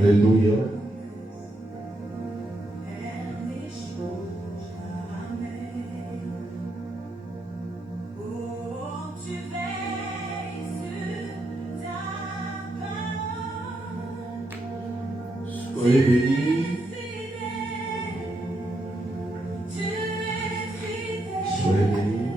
Alléluia. Soyez bénis. Soyez bénis.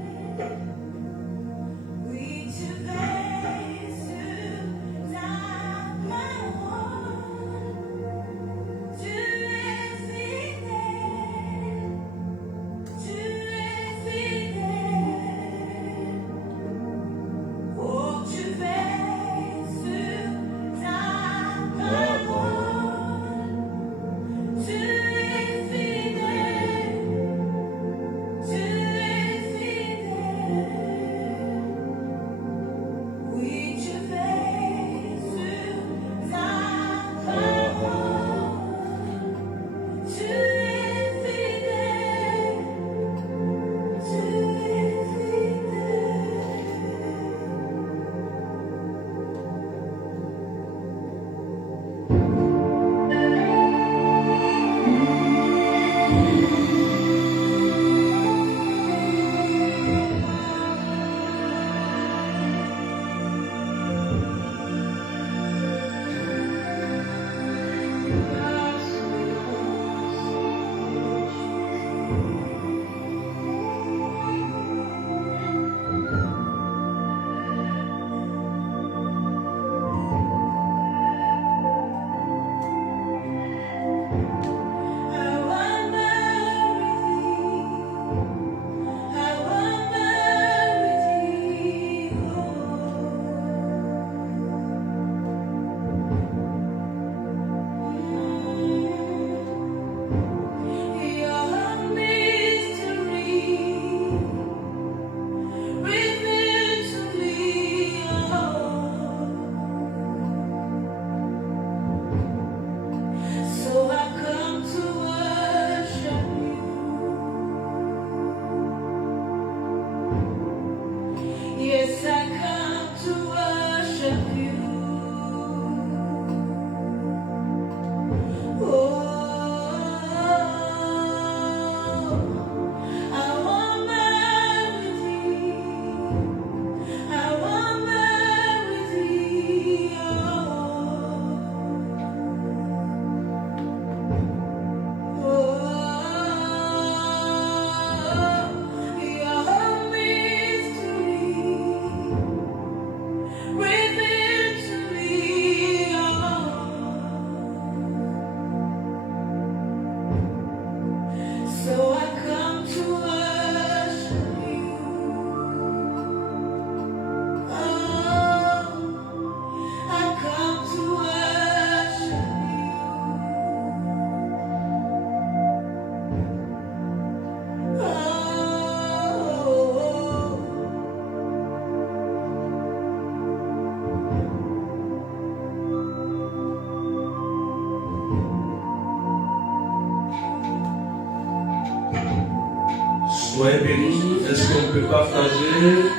Soyez bénis. Est-ce qu'on peut partager?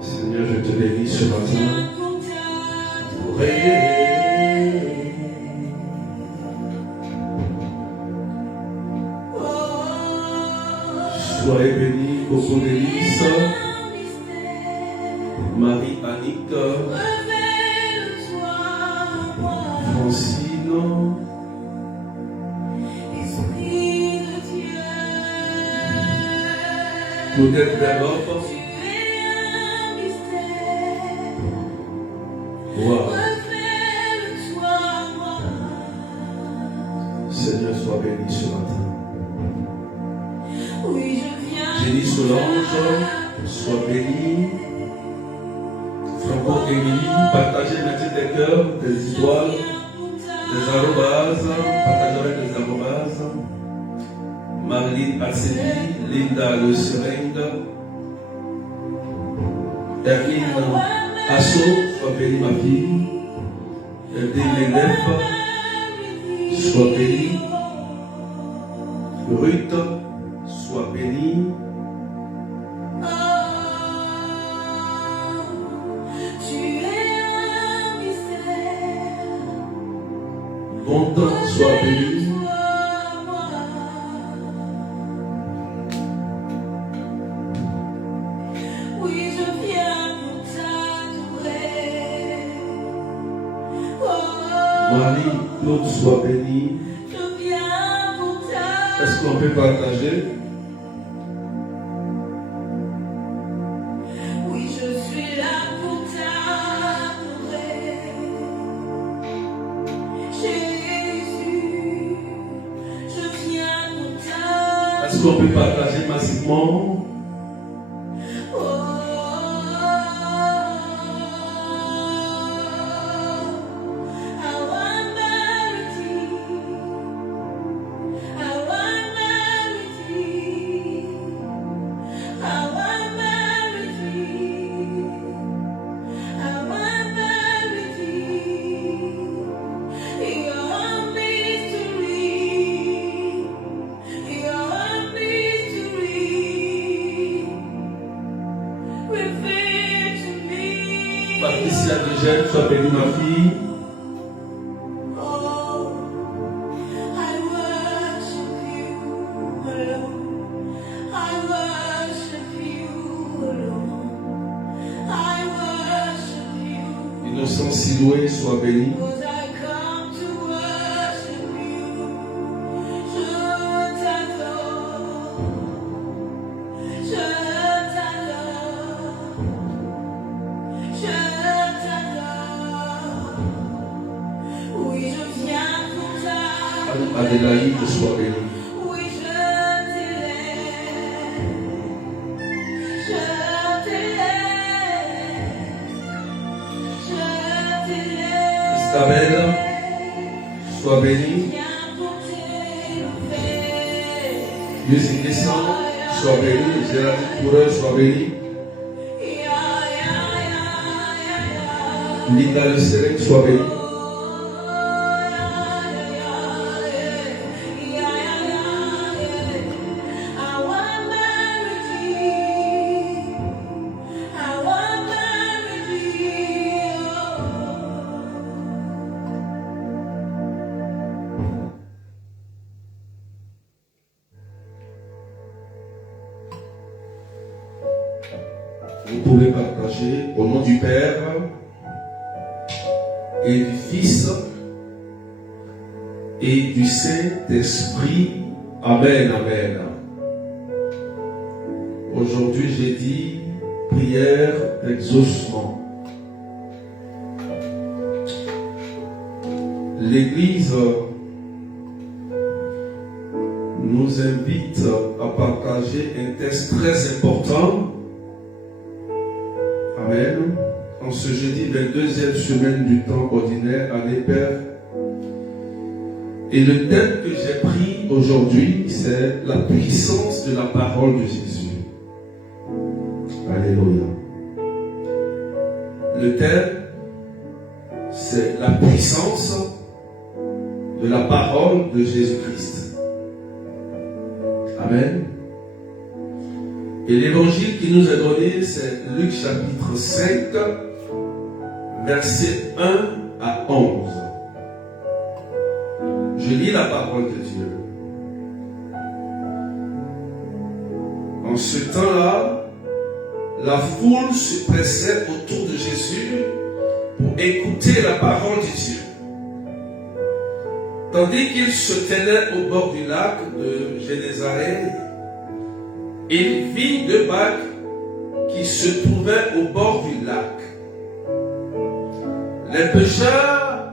Seigneur, je te bénis ce matin. Soyez bénis, beaucoup d'églises. Marie-Annick, Francine, peut-être d'Europe. Wow. Seigneur, sois béni ce matin. Jenny Solange, sois béni. Franco Émilie, partagez maintenant des cœurs, des étoiles, des arrobases, partagez avec les arrobases. Marlene Atseli, Linda Le Serende, Erline Asso, sois béni ma fille. Edelenef, sois béni. Ruth, sois béni. Tu sois béni. Oui, je viens pour t'adorer. Marie, Claude, sois béni. Je viens pour t'adorer. Est-ce qu'on peut partager? Oui, je suis là pour t'adorer. Jésus, je viens pour t'adorer. Est-ce qu'on peut partager massivement? Patricia de Gênes, sois bénie ma fille. Innocent Siloué, sois béni. Adélaïde, sois bénie. Oui, je t'élève, je t'élève. Isabelle, sois bénie. Musique Descend, sois bénie. Géraldine Coureur, sois bénie. Linda Le Sérec, sois bénie. Vous pouvez partager au nom du Père et du Fils et du Saint-Esprit. Amen, amen. Aujourd'hui, j'ai dit prière d'exaucement. L'Église nous invite à partager un texte très important. Amen. En ce jeudi, 22e semaine du temps ordinaire, année Père. Et le thème que j'ai pris aujourd'hui, c'est la puissance de la parole de Jésus. Alléluia. Le thème, c'est la puissance de la parole de Jésus-Christ. Amen. Et l'évangile qui nous est donné, c'est Luc chapitre 5, versets 1 à 11. Je lis la parole de Dieu. En ce temps-là, la foule se pressait autour de Jésus pour écouter la parole de Dieu. Tandis qu'il se tenait au bord du lac de Génézareth, il vit deux barques qui se trouvaient au bord du lac. Les pêcheurs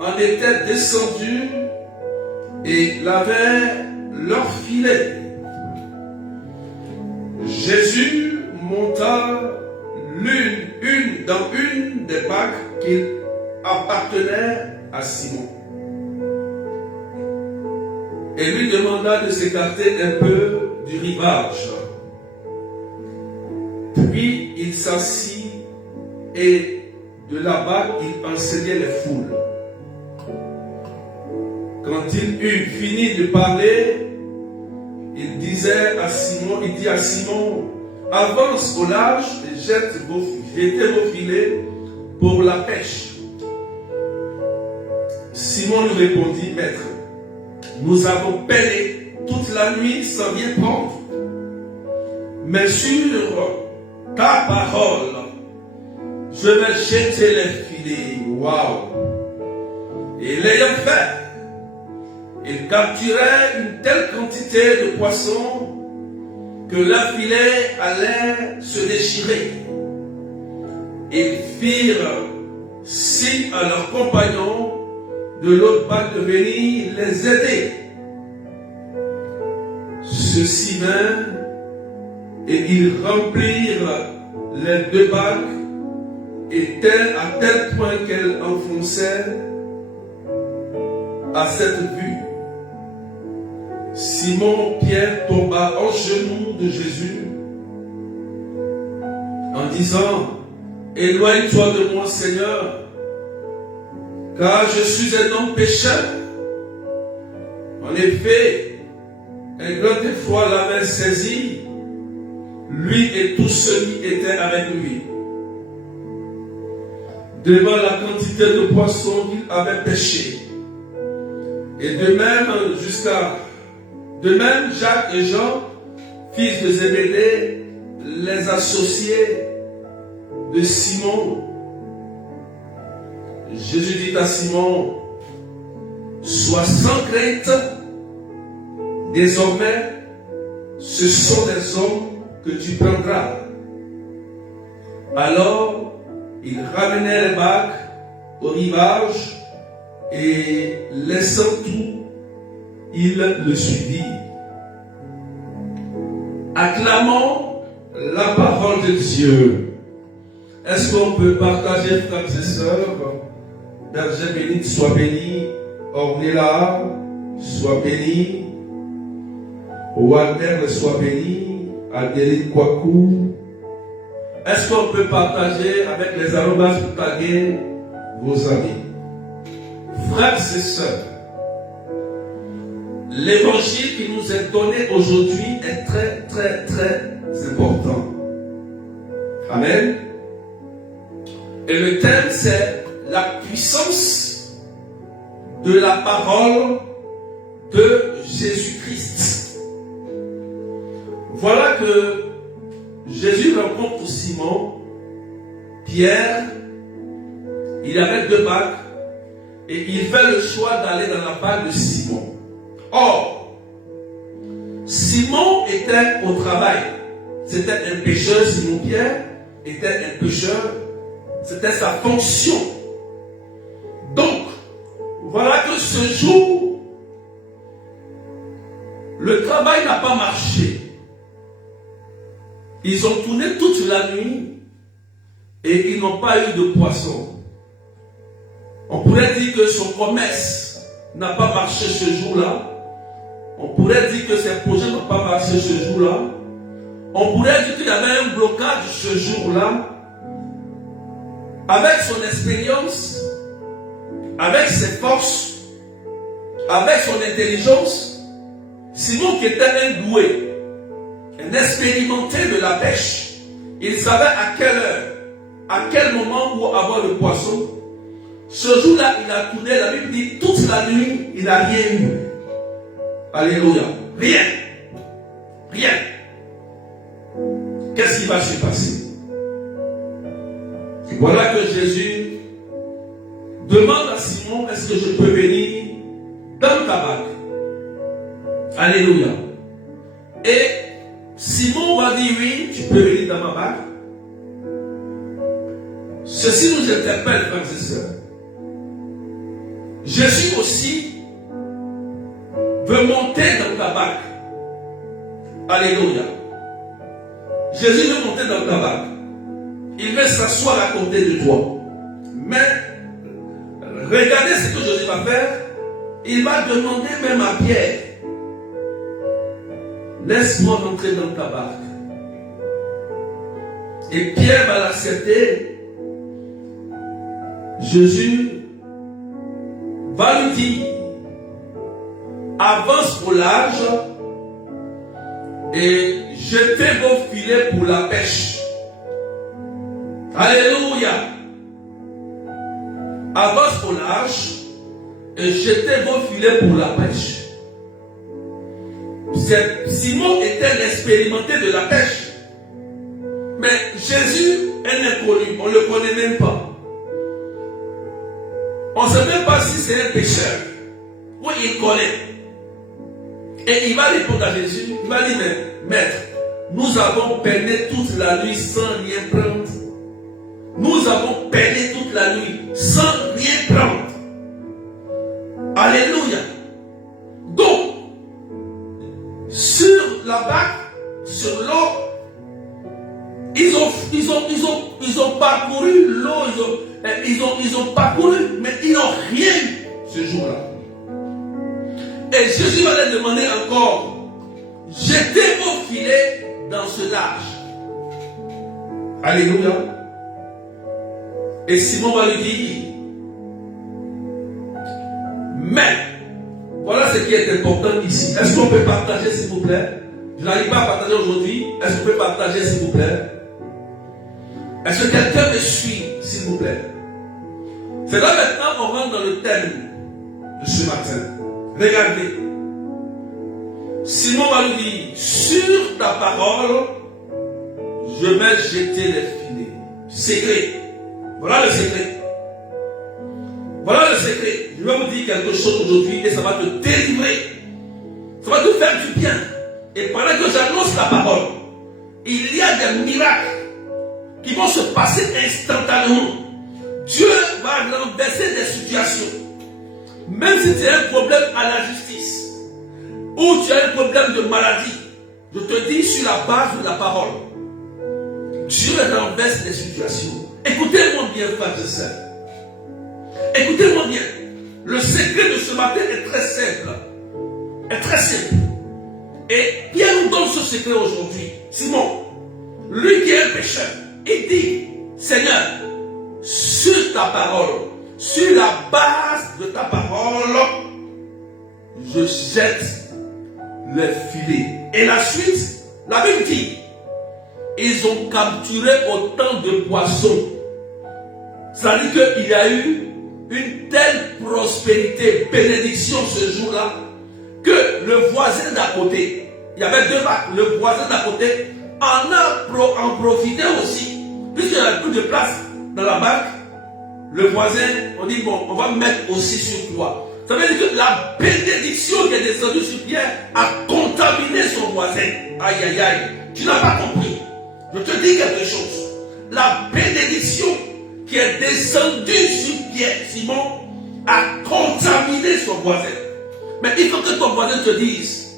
en étaient descendus et lavaient leurs filets. Jésus monta dans une des barques qui appartenait à Simon et lui demanda de s'écarter un peu du rivage. Puis il s'assit et de là-bas il enseignait les foules. Quand il eut fini de parler, il dit à Simon, avance au large et jetez vos filets pour la pêche. Simon lui répondit, Maître, nous avons peiné toute la nuit sans rien prendre. Mais sur ta parole, je vais jeter les filets. Waouh! Et l'ayant fait, il capturait une telle quantité de poissons que leur filet allait se déchirer. Ils firent signe à leurs compagnons de l'autre barque de venir les aider. Ceux-ci vinrent et ils remplirent les deux barques et à tel point qu'elles enfonçaient à cette vue. Simon-Pierre tomba en genoux de Jésus en disant: éloigne-toi de moi, Seigneur, car je suis un homme pécheur. En effet, un grand effroi l'avait saisi, lui et tous ceux qui étaient avec lui, devant la quantité de poissons qu'il avait pêché. Et de même, Jacques et Jean, fils de Zébédée, les associés de Simon. Jésus dit à Simon: sois sans crainte, désormais, ce sont des hommes que tu prendras. Alors, ils ramenèrent les barques au rivage et laissant tout, ils le suivirent. Acclamons la parole de Dieu. Est-ce qu'on peut partager, frères et sœurs? Berger béni, sois béni. Ornella, sois béni. Walter, sois béni. Adéline Kwaku. Est-ce qu'on peut partager avec les arrobas pour taguer vos amis? Frères et sœurs, l'évangile qui nous est donné aujourd'hui est très, très, très important. Amen. Et le thème, c'est la puissance de la parole de Jésus-Christ. Voilà que Jésus rencontre Simon, Pierre, il avait deux barques et il fait le choix d'aller dans la barque de Simon. Or, Simon était au travail. C'était un pêcheur, Simon-Pierre était un pêcheur. C'était sa fonction. Donc, voilà que ce jour, le travail n'a pas marché. Ils ont tourné toute la nuit et ils n'ont pas eu de poisson. On pourrait dire que son commerce n'a pas marché ce jour-là. On pourrait dire que ses projets n'ont pas marché ce jour-là. On pourrait dire qu'il y avait un blocage ce jour-là. Avec son expérience, avec ses forces, avec son intelligence, Simon qui était un doué, un expérimenté de la pêche, il savait à quelle heure, à quel moment où avoir le poisson. Ce jour-là, il a tourné, la Bible dit, toute la nuit, il n'a rien eu. Alléluia. Rien. Rien. Qu'est-ce qui va se passer? Voilà que Jésus demande à Simon: est-ce que je peux venir dans ta barque? Alléluia. Et Simon va dire: oui, tu peux venir dans ma barque. Ceci nous interpelle, frères et sœurs. Jésus aussi veut monter dans ta barque. Alléluia. Jésus veut monter dans ta barque. Il veut s'asseoir à côté de toi. Mais regardez ce que Jésus va faire. Il va demander même à Pierre: laisse-moi rentrer dans ta barque. Et Pierre va l'accepter. Jésus va lui dire: avance au large et jetez vos filets pour la pêche. Alléluia. Avance au large et jetez vos filets pour la pêche. Simon était l'expérimenté de la pêche. Mais Jésus est inconnu, on ne le connaît même pas. On ne sait même pas si c'est un pécheur. Oui, il connaît. Et il va répondre à Jésus, il va dire, mais maître, nous avons peiné toute la nuit sans rien prendre. Nous avons peiné toute la nuit sans rien prendre. Alléluia. Donc, sur la barque, sur l'eau, ils ont parcouru l'eau, ils ont parcouru, mais ils n'ont rien eu ce jour-là. Et Jésus va leur demander encore, jetez vos filets dans ce large. Alléluia. Et Simon va lui dire, mais, voilà ce qui est important ici. Est-ce qu'on peut partager, s'il vous plaît? Je n'arrive pas à partager aujourd'hui. Est-ce qu'on peut partager, s'il vous plaît? Est-ce que quelqu'un me suit, s'il vous plaît? C'est là maintenant qu'on rentre dans le thème de ce matin. Regardez. Simon va lui dire, sur ta parole, je vais jeter les filets. Secret. Voilà le secret. Voilà le secret. Je vais vous dire quelque chose aujourd'hui et ça va te délivrer. Ça va te faire du bien. Et pendant que j'annonce la parole, il y a des miracles qui vont se passer instantanément. Dieu va renverser des situations. Même si tu as un problème à la justice ou tu as un problème de maladie, je te dis sur la base de la parole, Dieu renverse les situations. Écoutez-moi bien, frères et sœurs. Écoutez-moi bien. Le secret de ce matin est très simple. Est très simple. Et Pierre nous donne ce secret aujourd'hui. Simon, lui qui est un pécheur, il dit, Seigneur, sur ta parole, sur la base de ta parole, je jette les filets. Et la suite, la Bible dit, ils ont capturé autant de poissons. C'est-à-dire qu'il y a eu une telle prospérité, bénédiction ce jour-là, que le voisin d'à côté, il y avait deux barques, le voisin d'à côté en profitait aussi. Puisqu'il n'y avait plus de place dans la barque, le voisin, on dit, bon, on va mettre aussi sur toi. Ça veut dire que la bénédiction qui est descendue sur Pierre a contaminé son voisin. Aïe, aïe, aïe. Tu n'as pas compris. Je te dis quelque chose. La bénédiction qui est descendue sur Pierre, Simon, a contaminé son voisin. Mais il faut que ton voisin te dise,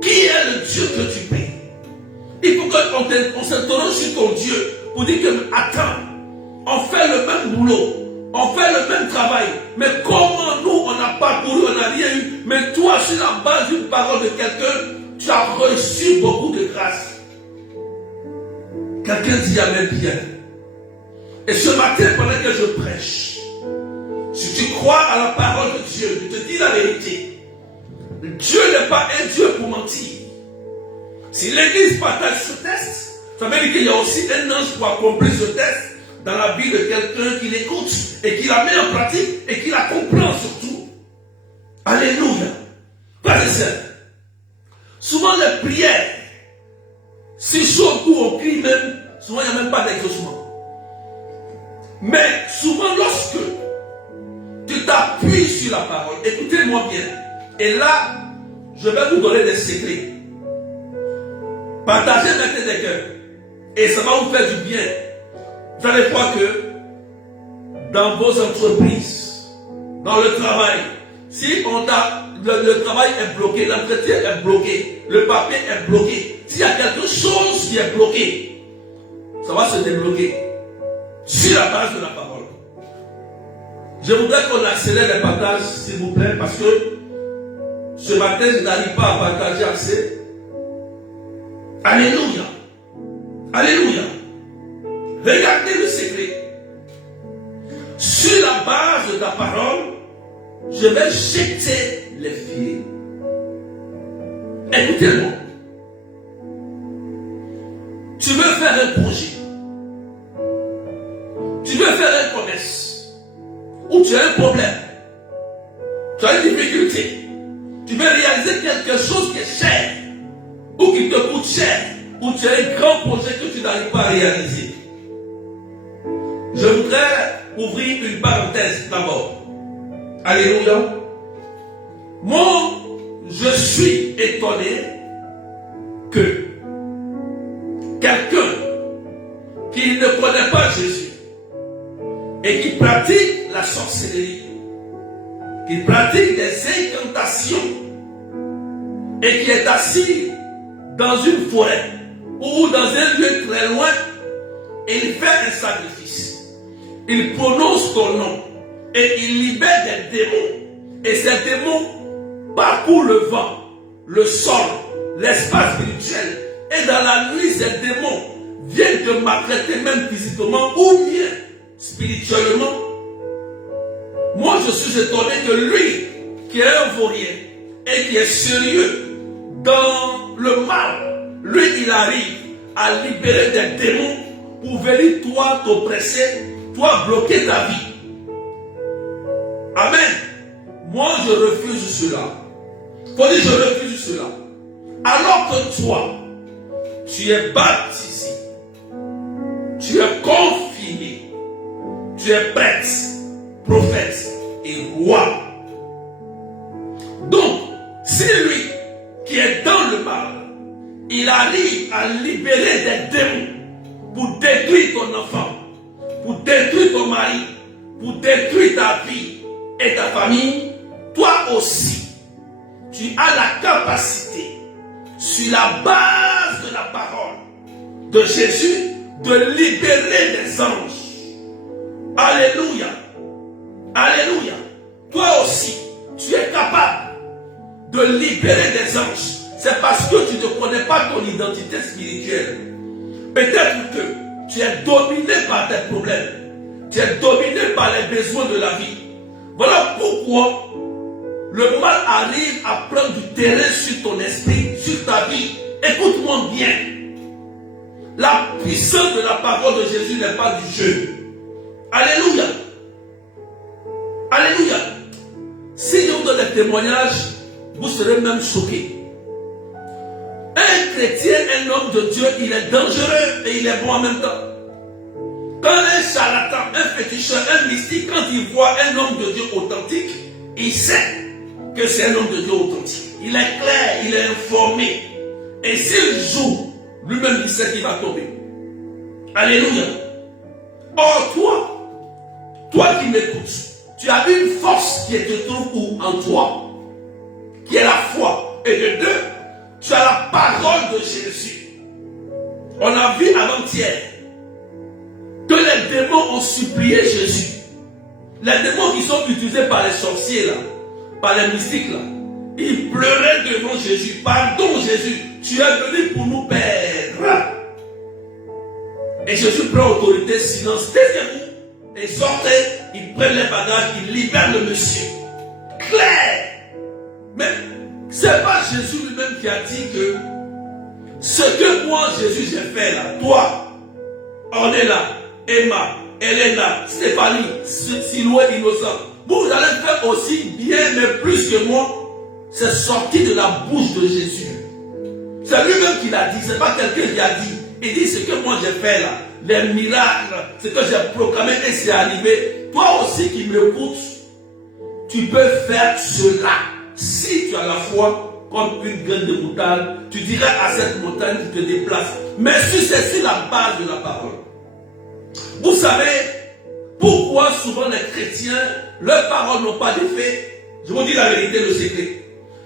qui est le Dieu que tu pries? Il faut qu'on s'interroge sur ton Dieu pour dire que, attends, on fait le même boulot, on fait le même travail, mais comment nous, on n'a pas couru, on n'a rien eu, mais toi, sur la base d'une parole de quelqu'un, tu as reçu beaucoup de grâce. Quelqu'un dit Amen bien. Et ce matin, pendant que je prêche, si tu crois à la parole de Dieu, je te dis la vérité. Dieu n'est pas un Dieu pour mentir. Si l'Église partage ce test, ça veut dire qu'il y a aussi un ange pour accomplir ce test dans la vie de quelqu'un qui l'écoute et qui la met en pratique et qui la comprend surtout. Alléluia. Frères et sœurs, souvent les prières, si chaud coup on crie même, souvent il n'y a même pas d'exaucement. Mais souvent lorsque tu t'appuies sur la parole, écoutez-moi bien, et là, je vais vous donner des secrets. Partagez maintenant des cœurs. Et ça va vous faire du bien. Vous allez voir que dans vos entreprises, dans le travail, si le travail est bloqué, l'entretien est bloqué, le papier est bloqué, s'il y a quelque chose qui est bloqué, ça va se débloquer sur la base de la parole. Je voudrais qu'on accélère les partages, s'il vous plaît, parce que ce matin, je n'arrive pas à partager assez. Alléluia. Alléluia. Regardez le secret. Sur la base de ta parole, je vais jeter les filets. Écoutez-moi. Tu veux faire un projet. Tu veux faire un commerce. Ou tu as un problème. Tu as une difficulté. Tu veux réaliser quelque chose qui est cher. ou qui te coûte cher, ou tu as un grand projet que tu n'arrives pas à réaliser. Je voudrais ouvrir une parenthèse d'abord. Alléluia. Moi, je suis étonné que quelqu'un qui ne connaît pas Jésus et qui pratique la sorcellerie, qui pratique des incantations et qui est assis dans une forêt ou dans un lieu très loin, et il fait un sacrifice. Il prononce ton nom et il libère des démons. Et ces démons parcourent le vent, le sol, l'espace spirituel. Et dans la nuit, ces démons viennent te maltraiter même physiquement ou bien spirituellement. Moi, je suis étonné que lui, qui est un vaurien et qui est sérieux dans le mal, lui, il arrive à libérer des démons pour venir toi t'oppresser, toi bloquer ta vie. Amen. Moi, je refuse cela. Faut dire, je refuse cela. Alors que toi, tu es baptisé, tu es confirmé, tu es prêtre, prophète et roi. Donc, si lui qui est dans le mal, il arrive à libérer des démons pour détruire ton enfant, pour détruire ton mari, pour détruire ta vie et ta famille, toi aussi, tu as la capacité, sur la base de la parole de Jésus, de libérer des anges. Alléluia. Alléluia. Toi aussi, tu es capable de libérer des anges. C'est parce que tu ne connais pas ton identité spirituelle. Peut-être que tu es dominé par tes problèmes. Tu es dominé par les besoins de la vie. Voilà pourquoi le mal arrive à prendre du terrain sur ton esprit, sur ta vie. Écoute-moi bien. La puissance de la parole de Jésus n'est pas du jeu. Alléluia. Alléluia. Si je vous donne des témoignages, vous serez même choqués. Un chrétien, un homme de Dieu, il est dangereux et il est bon en même temps. Quand un charlatan, un féticheur, un mystique, quand il voit un homme de Dieu authentique, il sait que c'est un homme de Dieu authentique. Il est clair, il est informé. Et s'il joue, lui-même il sait qu'il va tomber. Alléluia. Or toi qui m'écoutes, tu as une force qui te trouve où en toi, qui est la foi. Et de deux, tu as la parole de Jésus. On a vu avant-hier que les démons ont supplié Jésus. Les démons qui sont utilisés par les sorciers là, par les mystiques là, ils pleuraient devant Jésus. Pardon Jésus, tu es venu pour nous perdre. Et Jésus prend autorité, silence, taisez-vous, et sortez, ils prennent les bagages, ils libèrent le monsieur. Clair. Mais c'est pas Jésus lui-même qui a dit que ce que moi Jésus j'ai fait là, toi, on est là, Emma, Elena, Stéphanie, Siloué, Innocent, vous allez faire aussi bien, mais plus que moi. C'est sorti de la bouche de Jésus. C'est lui-même qui l'a dit, c'est pas quelqu'un qui a dit. Il dit ce que moi j'ai fait là, les miracles, ce que j'ai proclamé et c'est arrivé. Toi aussi qui m'écoutes, tu peux faire cela. Si tu as la foi comme une graine de moutarde, tu dirais à cette montagne qui te déplace. Mais si c'est sur la base de la parole. Vous savez pourquoi souvent les chrétiens, leurs paroles n'ont pas d'effet? Je vous dis la vérité, le secret.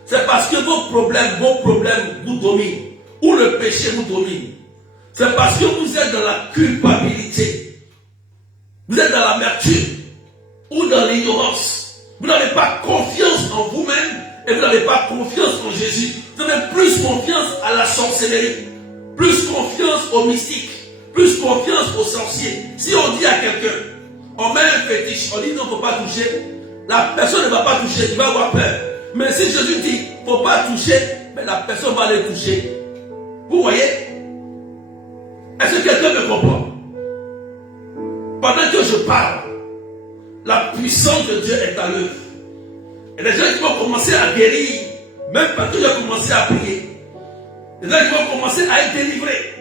C'est parce que vos problèmes vous dominent. Ou le péché vous domine. C'est parce que vous êtes dans la culpabilité. Vous êtes dans l'amertume. Ou dans l'ignorance. Vous n'avez pas confiance en vous-même. Et vous n'avez pas confiance en Jésus. Vous avez plus confiance à la sorcellerie. Plus confiance aux mystiques. Plus confiance aux sorciers. Si on dit à quelqu'un, on met un fétiche, on dit non, il ne faut pas toucher. La personne ne va pas toucher, il va avoir peur. Mais si Jésus dit, il ne faut pas toucher, mais la personne va les toucher. Vous voyez? Est-ce que quelqu'un me comprend? Pendant que je parle, la puissance de Dieu est à l'œuvre. Et les gens qui vont commencer à guérir, même quand tu as commencé à prier. Il y a des gens qui vont commencer à être délivrés.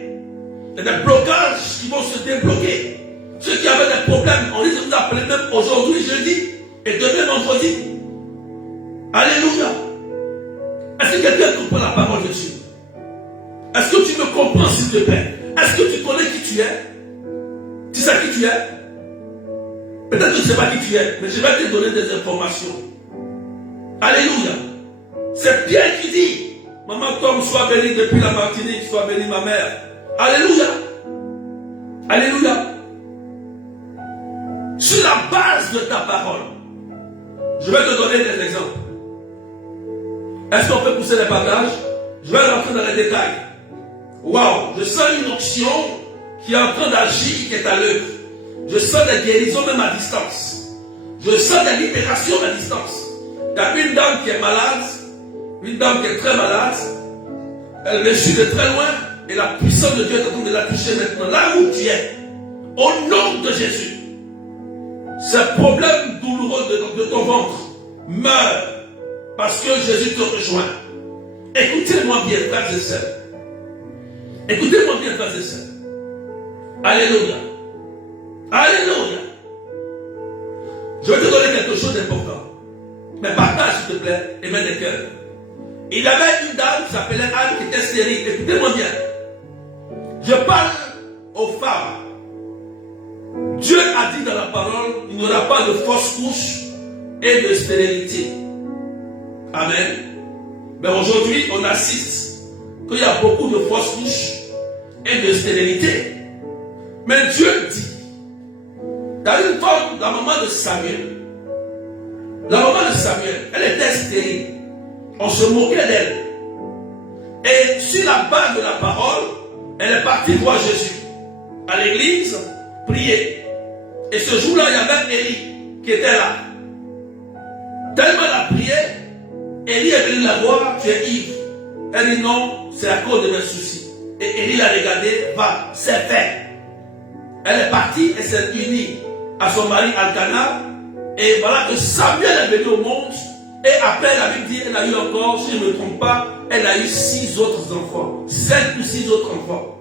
Il y a des blocages qui vont se débloquer. Ceux qui avaient des problèmes, on les a appelés même aujourd'hui, jeudi, et demain, vendredi. Alléluia. Est-ce que quelqu'un comprend la parole de Dieu? Est-ce que tu me comprends, s'il te plaît? Est-ce que tu connais qui tu es? Tu sais qui tu es? Peut-être que tu ne sais pas qui tu es, mais je vais te donner des informations. Alléluia. C'est Pierre qui dit, maman Tom, sois bénie depuis la Martinique, sois bénie ma mère. Alléluia. Alléluia. Sur la base de ta parole, je vais te donner des exemples. Est-ce qu'on peut pousser les bagages? Je vais rentrer dans les détails. Waouh, je sens une onction qui est en train d'agir, qui est à l'œuvre. Je sens des guérisons même à distance. Je sens des libérations à distance. Il y a une dame qui est malade, une dame qui est très malade. Elle le suit de très loin et la puissance de Dieu est en train de la toucher maintenant. Là où tu es, au nom de Jésus, ce problème douloureux de ton ventre meurt parce que Jésus te rejoint. Écoutez-moi bien, frères et sœurs. Écoutez-moi bien, frères et sœurs. Alléluia. Alléluia. Je vais te donner quelque chose d'important. Mais partage, s'il te plaît, et mets des cœurs. Il y avait une dame qui s'appelait Anne qui était stérile. Écoutez-moi bien. Je parle aux femmes. Dieu a dit dans la parole, il n'y aura pas de fausse couche et de stérilité. Amen. Mais aujourd'hui, on assiste qu'il y a beaucoup de fausses couches et de stérilité. Mais Dieu dit, dans une femme, la maman de Samuel, elle était stérile. On se moquait d'elle. Et sur la base de la parole, elle est partie voir Jésus à l'église, prier. Et ce jour-là, il y avait Élie qui était là. Tellement elle a prié, Élie est venu la voir, tu es ivre. Elle dit non, c'est à cause de mes soucis. Et Élie l'a regardé, va, c'est fait. Elle est partie et s'est unie à son mari Alcana. Et voilà que Samuel est venu au monde. Et après, la Bible dit, elle a eu encore, si je ne me trompe pas, elle a eu 6 autres enfants. 5 ou 6 autres enfants.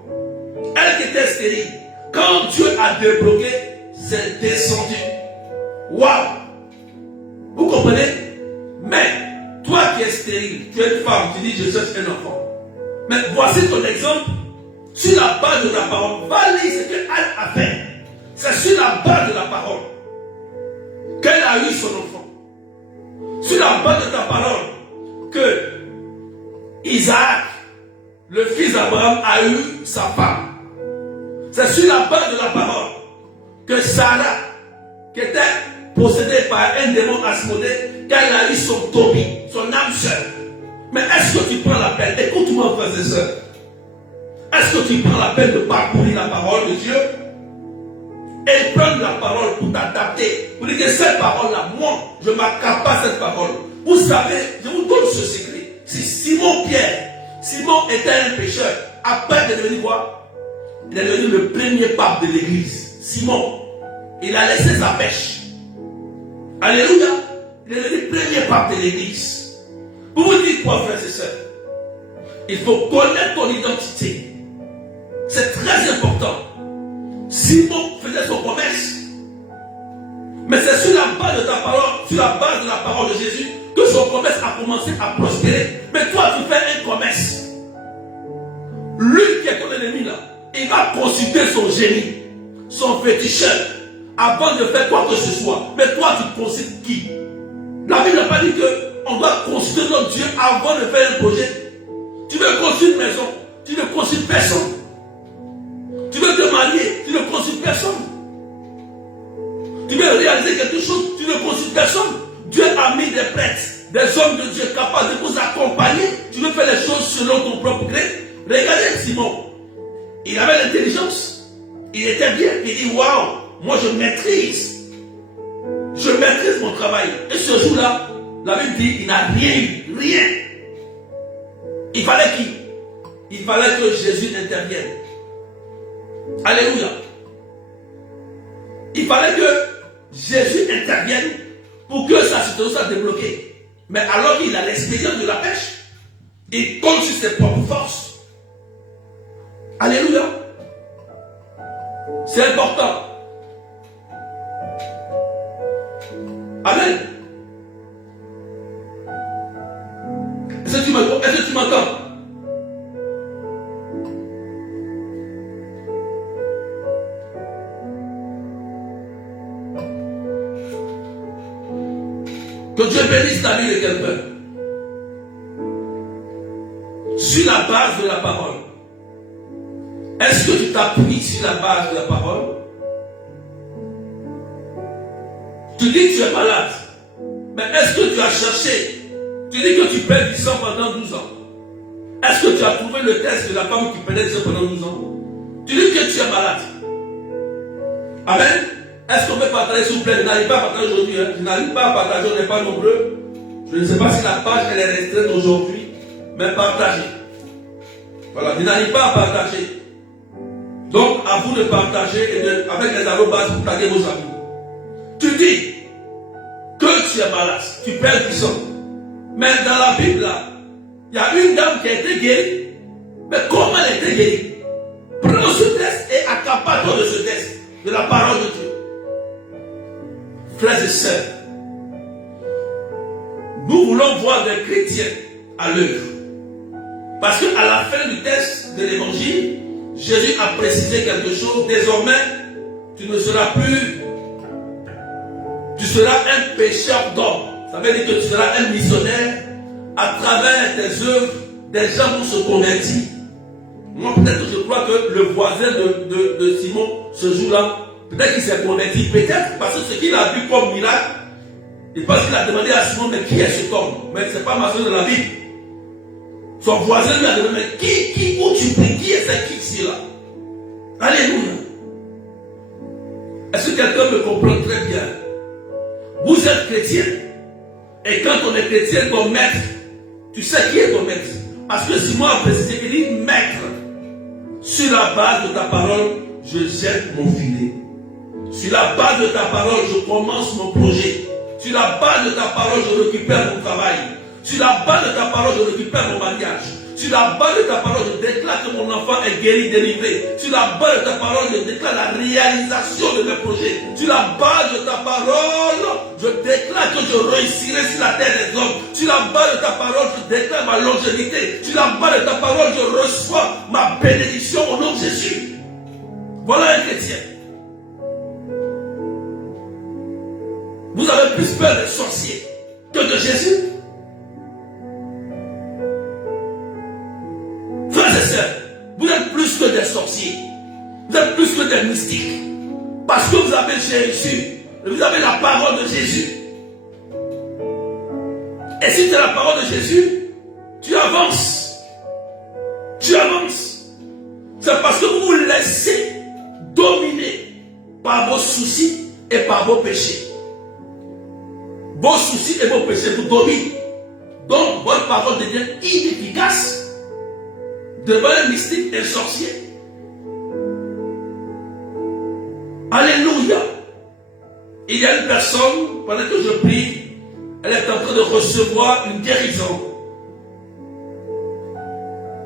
Elle qui était stérile, quand Dieu a débloqué, c'est descendu. Waouh! Vous comprenez? Mais, toi qui es stérile, tu es une femme, tu dis, je cherche un enfant. Mais voici ton exemple. Sur la base de la parole, va lire ce qu'elle a fait. C'est sur la base de la parole qu'elle a eu son enfant. Sur la base de ta parole que Isaac, le fils d'Abraham, a eu sa femme. C'est sur la base de la parole que Sarah, qui était possédée par un démon Asmodée, qu'elle a eu son Tobi, son âme sœur. Mais est-ce que tu prends la peine? Écoute-moi, frères et sœurs. Est-ce que tu prends la peine de parcourir la parole de Dieu et prendre la parole pour t'adapter? Pour dire que cette parole-là, moi, je m'accapare cette parole. Vous savez, je vous donne ce secret. Si Simon était un pécheur, après il est devenu quoi? Il est devenu le premier pape de l'église. Simon, il a laissé sa pêche. Alléluia. Il est devenu le premier pape de l'église. Vous vous dites quoi, frères et sœurs? Il faut connaître ton identité. C'est très important. Simon faisait son promesse. Mais c'est sur la base de ta parole, sur la base de la parole de Jésus, que son promesse a commencé à prospérer. Mais toi, tu fais une promesse. Lui qui est ton ennemi là, il va consulter son génie, son féticheur, avant de faire quoi que ce soit. Mais toi, tu consultes qui? La Bible n'a pas dit qu'on doit consulter notre Dieu avant de faire un projet. Tu veux construire une maison, tu ne consultes personne. Tu veux te marier, tu ne consultes personne. Tu veux réaliser quelque chose, tu ne consultes personne. Dieu a mis des prêtres, des hommes de Dieu capables de vous accompagner. Tu veux faire les choses selon ton propre gré. Regardez Simon. Il avait l'intelligence. Il était bien. Il dit, waouh, moi je maîtrise. Je maîtrise mon travail. Et ce jour-là, la Bible dit, il n'a rien eu. Rien. Il fallait qui? Il fallait que Jésus intervienne. Alléluia. Il fallait que Jésus intervienne pour que sa situation soit débloquée. Mais alors qu'il a l'expérience de la pêche, il compte sur ses propres forces. Alléluia. C'est important. Amen. Est-ce que tu m'entends? Est-ce que tu m'entends? Que Dieu bénisse la vie de quelqu'un. Sur la base de la parole. Est-ce que tu t'appuies sur la base de la parole? Tu dis que tu es malade. Mais est-ce que tu as cherché? Tu dis que tu perds du sang pendant 12 ans. Est-ce que tu as trouvé le test de la femme qui perdait du sang pendant 12 ans? Tu dis que tu es malade. Amen. Est-ce qu'on peut partager, s'il vous plaît? Je n'arrive pas à partager aujourd'hui. Je n'arrive pas à partager, on n'est pas nombreux. Je ne sais pas si la page elle est restreinte aujourd'hui, mais partagez. Voilà, je n'arrive pas à partager. Donc, à vous de partager et avec les arrobas, vous taguez vos amis. Tu dis que tu es malade, tu perds du sang. Mais dans la Bible, là, il y a une dame qui a été guérie. Mais comment elle a été guérie? Prends ce test et accapare-toi de ce test, de la parole de Dieu. Frères et sœurs, nous voulons voir des chrétiens à l'œuvre. Parce qu'à la fin du test de l'évangile, Jésus a précisé quelque chose. Désormais, tu ne seras plus, tu seras un pécheur d'homme. Ça veut dire que tu seras un missionnaire. À travers tes œuvres, des gens vont se convertir. Moi, peut-être que je crois que le voisin de Simon, ce jour-là, peut-être qu'il s'est converti. Peut-être parce que ce qu'il a vu comme miracle, il pense qu'il a demandé à Simon, mais qui est cet homme? Mais ce n'est pas ma soeur de la Bible. Son voisin lui a demandé, mais où tu pries? Qui est cette qui là? Alléluia. Est-ce que quelqu'un me comprend très bien? Vous êtes chrétien. Et quand on est chrétien, ton maître, tu sais qui est ton maître? Parce que Simon a précisé, il dit, maître, sur la base de ta parole, je jette mon filet. Sur la base de ta parole, je commence mon projet. Sur la base de ta parole, je récupère mon travail. Sur la base de ta parole, je récupère mon mariage. Sur la base de ta parole, je déclare que mon enfant est guéri, délivré. Sur la base de ta parole, je déclare la réalisation de mes projets. Sur la base de ta parole, je déclare que je réussirai sur la terre des hommes. Sur la base de ta parole, je déclare ma longévité. Sur la base de ta parole, je reçois ma bénédiction au nom de Jésus. Voilà un chrétien. Vous avez plus peur des sorciers que de Jésus? Frères et sœurs, vous êtes plus que des sorciers. Vous êtes plus que des mystiques. Parce que vous avez Jésus. Vous avez la parole de Jésus. Et si tu as la parole de Jésus, tu avances. Tu avances. C'est parce que vous vous laissez dominer par vos soucis et par vos péchés. Vos soucis et vos péchés vous dominent. Donc, votre parole devient inefficace devant un mystique et un sorcier. Alléluia. Il y a une personne, pendant que je prie, elle est en train de recevoir une guérison.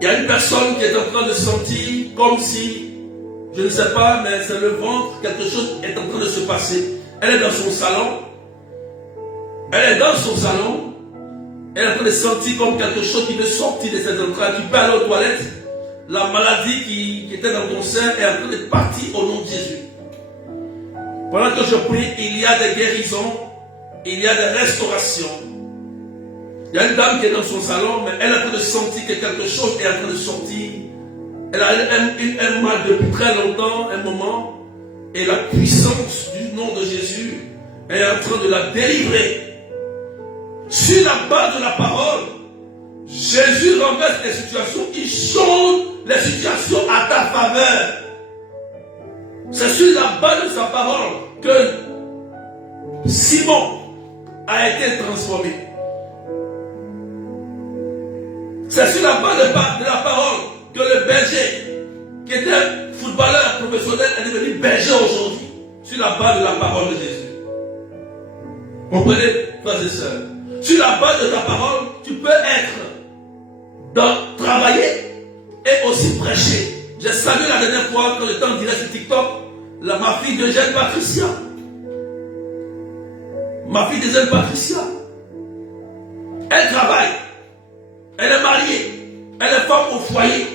Il y a une personne qui est en train de sentir comme si, je ne sais pas, mais c'est le ventre, quelque chose est en train de se passer. Elle est dans son salon. Elle est dans son salon. Elle est en train de sentir comme quelque chose qui veut sortir de ses entrailles. Tu peux aller aux toilettes. La maladie qui était dans ton sein est en train de partir au nom de Jésus. Pendant que je prie, il y a des guérisons. Il y a des restaurations. Il y a une dame qui est dans son salon, mais elle est en train de sentir que quelque chose est en train de sortir. Elle a un mal depuis très longtemps, un moment. Et la puissance du nom de Jésus est en train de la délivrer. Sur la base de la parole, Jésus renverse les situations, il change les situations à ta faveur. C'est sur la base de sa parole que Simon a été transformé. C'est sur la base de la parole que le berger, qui était footballeur professionnel, est devenu berger aujourd'hui. Sur la base de la parole de Jésus. Comprenez, frères et sœurs? Sur la base de ta parole, tu peux être dans travailler et aussi prêcher. J'ai salué la dernière fois, quand j'étais en direct sur TikTok, ma fille de jeune Patricia. Ma fille de jeune Patricia. Elle travaille. Elle est mariée. Elle est femme au foyer.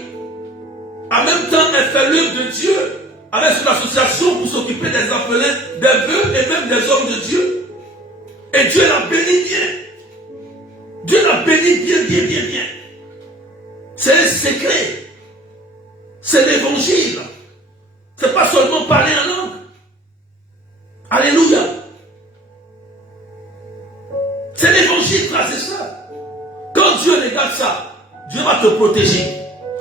En même temps, elle fait l'œuvre de Dieu avec son association pour s'occuper des orphelins, des veuves et même des hommes de Dieu. Et Dieu l'a béni bien. Dieu l'a béni bien, bien, bien, bien. C'est un secret. C'est l'évangile. C'est pas seulement parler en langue. Alléluia. C'est l'évangile, frère, c'est ça. Quand Dieu regarde ça, Dieu va te protéger.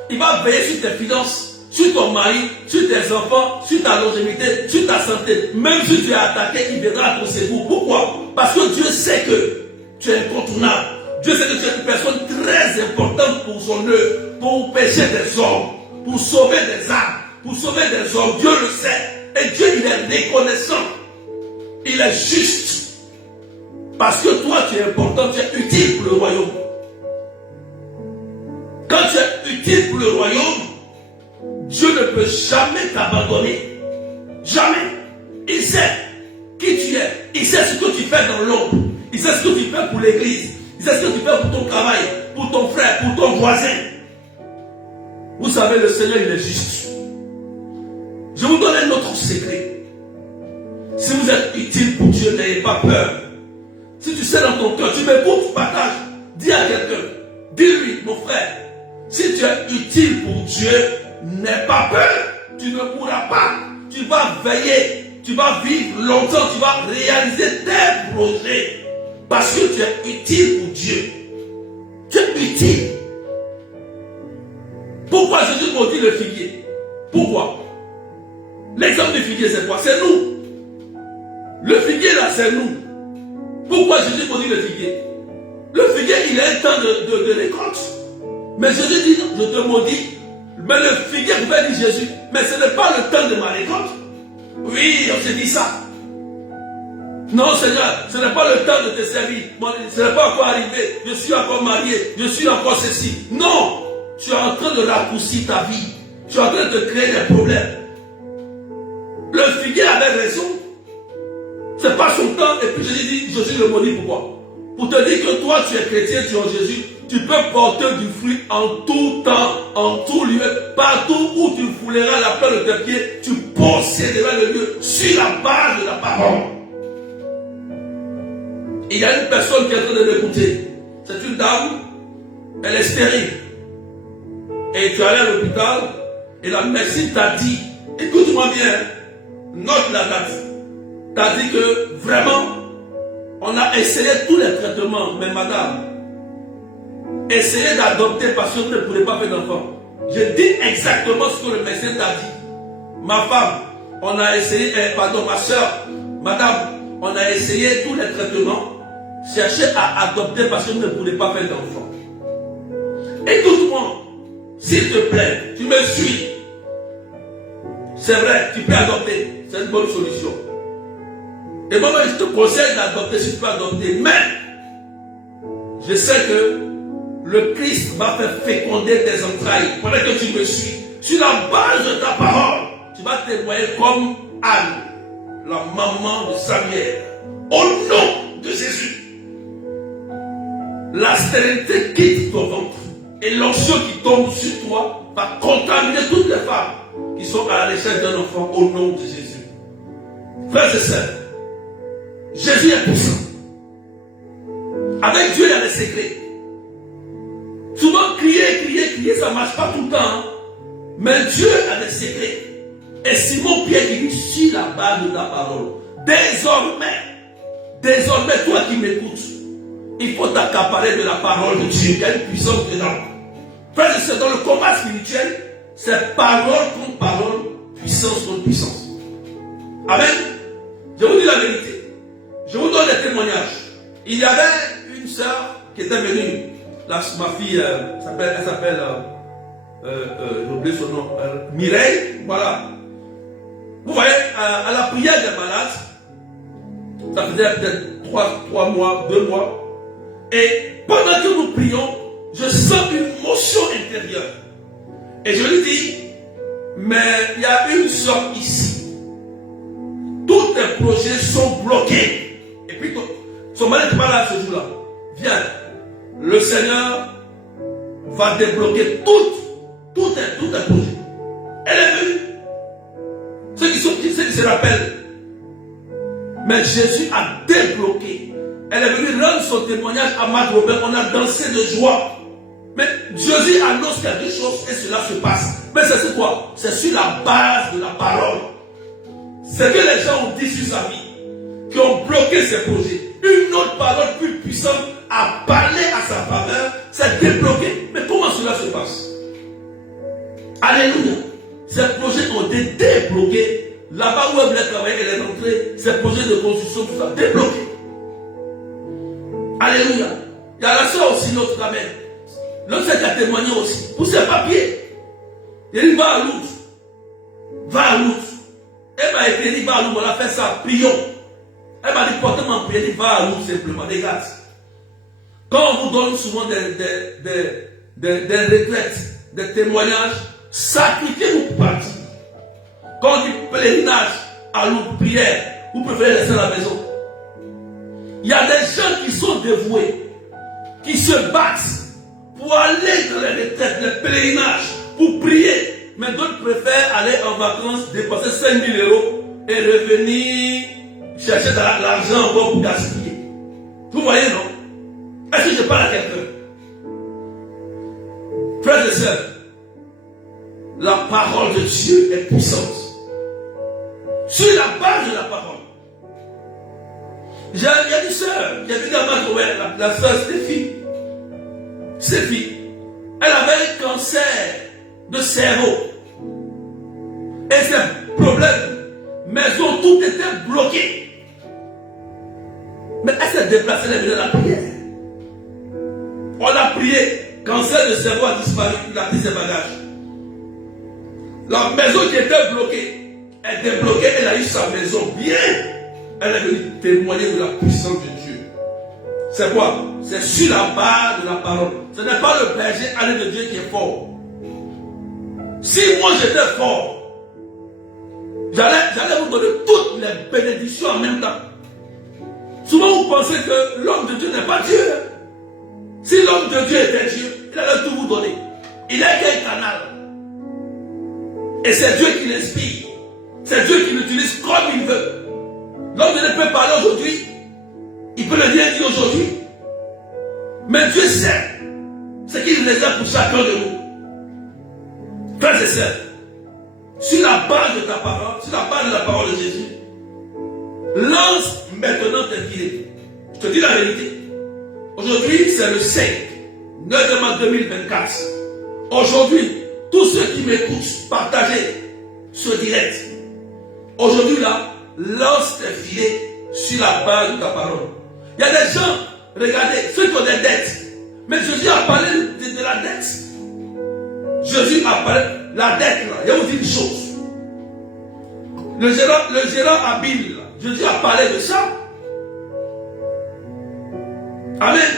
Il va veiller sur tes finances, sur ton mari, sur tes enfants, sur ta longévité, sur ta santé. Même si tu es attaqué, il viendra à ton secours. Pourquoi? Parce que Dieu sait que tu es incontournable. Dieu sait que tu es une personne très importante pour son œuvre, pour pécher des hommes, pour sauver des âmes, pour sauver des hommes. Dieu le sait. Et Dieu, il est reconnaissant. Il est juste. Parce que toi, tu es important, tu es utile pour le royaume. Quand tu es utile pour le royaume, Dieu ne peut jamais t'abandonner. Jamais. Il sait qui tu es. Il sait ce que tu fais dans l'ombre. Il sait ce que tu fais pour l'église. Il sait ce que tu fais pour ton travail, pour ton frère, pour ton voisin. Vous savez, le Seigneur, il est juste. Je vous donne un autre secret. Si vous êtes utile pour Dieu, n'ayez pas peur. Si tu sais dans ton cœur, tu m'écoutes, partage, dis à quelqu'un, dis-lui, mon frère, si tu es utile pour Dieu, n'aie pas peur, tu ne mourras pas, tu vas veiller, tu vas vivre longtemps, tu vas réaliser tes projets, parce que tu es utile pour Dieu. Tu es utile. Pourquoi Jésus maudit le figuier? Pourquoi? L'exemple du figuier, c'est quoi? C'est nous. Le figuier là, c'est nous. Pourquoi Jésus maudit le figuier? Le figuier, il a un temps de récolte. Mais Jésus dit, non, je te maudis. Mais le figuier pouvait dire Jésus, mais ce n'est pas le temps de ma récolte. Oui, on s'est dit ça. Non, Seigneur, ce n'est pas le temps de te servir. Ce n'est pas encore arrivé. Je suis encore marié. Je suis encore ceci. Non, tu es en train de raccourcir ta vie. Tu es en train de créer des problèmes. Le figuier avait raison. C'est pas son temps. Et puis Jésus dit, Jésus le maudit, pourquoi? Pour te dire que toi, tu es chrétien, tu es en Jésus, tu peux porter du fruit en tout temps, en tout lieu, partout où tu fouleras la plante de tes pieds, tu posséderas le lieu sur la base de la parole. Il y a une personne qui est en train de m'écouter. C'est une dame, elle est stérile. Et tu es allé à l'hôpital, et la médecine t'a dit, écoute-moi bien, note la date. T'as dit que vraiment, on a essayé tous les traitements, mais madame, essayez d'adopter parce que vous ne pourrez pas faire d'enfant. Je dis exactement ce que le médecin t'a dit. Ma femme, on a essayé, ma soeur, madame, on a essayé tous les traitements, cherchez à adopter parce que vous ne pourrez pas faire d'enfant. Écoute-moi, s'il te plaît, tu me suis. C'est vrai, tu peux adopter, c'est une bonne solution. Et moi, je te conseille d'adopter si tu peux adopter. Mais, je sais que le Christ va faire féconder tes entrailles. Pendant que tu me suis, sur la base de ta parole, tu vas témoigner comme Anne, la maman de Samuel. Au nom de Jésus, la stérilité quitte ton ventre. Et l'onction qui tombe sur toi va contaminer toutes les femmes qui sont à la recherche d'un enfant au nom de Jésus. Frères et sœurs, Jésus est puissant. Avec Dieu, il y a des secrets. Souvent, crier, ça ne marche pas tout le temps. Hein? Mais Dieu a des secrets. Et Simon Pierre dit, sur la base de ta parole, désormais, toi qui m'écoutes, il faut t'accaparer de la parole de Dieu. Il y a une puissance dedans. Frère, c'est dans le combat spirituel, c'est parole contre parole, puissance contre puissance. Amen. Je vous dis la vérité. Je vous donne des témoignages. Il y avait une sœur qui était venue. Ma fille, elle s'appelle, j'ai oublié son nom, Mireille. Voilà. Vous voyez, à la prière des malades, ça faisait peut-être 3 mois, 2 mois. Et pendant que nous prions, je sens une motion intérieure. Et je lui dis, Mais il y a une sorte ici. Tous tes projets sont bloqués. Et puis, son mari n'est pas là ce jour-là. Viens. Le Seigneur va débloquer tous tes projets. Elle est venue. Ceux qui se rappellent. Mais Jésus a débloqué. Elle est venue rendre son témoignage à Marc Robert. On a dansé de joie. Mais Jésus annonce quelque chose et cela se passe. Mais c'est sur quoi? C'est sur la base de la parole. C'est que les gens ont dit sur sa vie, qui ont bloqué ses projets. Une autre parole plus puissante a parlé à sa faveur, c'est débloqué. Mais comment cela se passe? Alléluia. Ces projets ont été débloqués. Là-bas où elle voulait travailler, elle est entrée. Ces projets de construction, tout ça, débloqués. Alléluia. Il y a la soeur aussi, l'autre ramène. L'autre qui a témoigné aussi. Pour ses papiers. Il dit, va à Lourdes. Va à Lourdes. Elle m'a écrit, il dit, va à Lourdes. On a fait ça, prions. Elle m'a dit, portez-moi en prière. Il dit, va à Lourdes simplement. Regarde. Quand on vous donne souvent des retraites, des témoignages, sacrifiez-vous pour partir. Quand on dit pèlerinage à Lourdes, prière, vous préférez rester à la maison. Il y a des gens qui sont dévoués, qui se battent pour aller dans les retraites, les pèlerinages, pour prier. Mais d'autres préfèrent aller en vacances, dépenser 5 000 euros et revenir chercher de l'argent encore pour gaspiller. Vous voyez, non? Est-ce que je parle à quelqu'un? Frères et sœurs, la parole de Dieu est puissante. Sur la base de la parole. Il y a une sœur, il y a une la sœur Stéphie, elle avait un cancer de cerveau. Et ses problèmes, maison, tout était bloqué. Mais elle s'est déplacée, elle est venue à la prière. On a prié, cancer de cerveau a disparu, il a pris ses bagages. La maison qui était bloquée, elle est débloquée, elle a eu sa maison bien. Elle est venue témoigner de la puissance de Dieu. C'est quoi? C'est sur la base de la parole. Ce n'est pas le berger allé de Dieu qui est fort. Si moi j'étais fort, j'allais vous donner toutes les bénédictions en même temps. Souvent vous pensez que l'homme de Dieu n'est pas Dieu. Si l'homme de Dieu était Dieu, il allait tout vous donner. Il est qu'un canal. Et c'est Dieu qui l'inspire. C'est Dieu qui l'utilise comme il veut. L'homme ne peut parler aujourd'hui. Il peut le dire aujourd'hui. Mais Dieu sait ce qu'il réserve pour chacun de nous. Frères et sœurs, sur la base de ta parole, sur la base de la parole de Jésus, lance maintenant tes filets. Je te dis la vérité. Aujourd'hui, c'est le 5, 9 mars 2024. Aujourd'hui, tous ceux qui m'écoutent, partagez ce direct. Aujourd'hui, là, lance tes filets sur la base de ta parole. Il y a des gens, regardez, ceux qui ont des dettes. Mais Jésus a parlé de la dette. Jésus a parlé de la dette là. Il y a aussi une chose. Le gérant habile, là, Jésus a parlé de ça. Amen.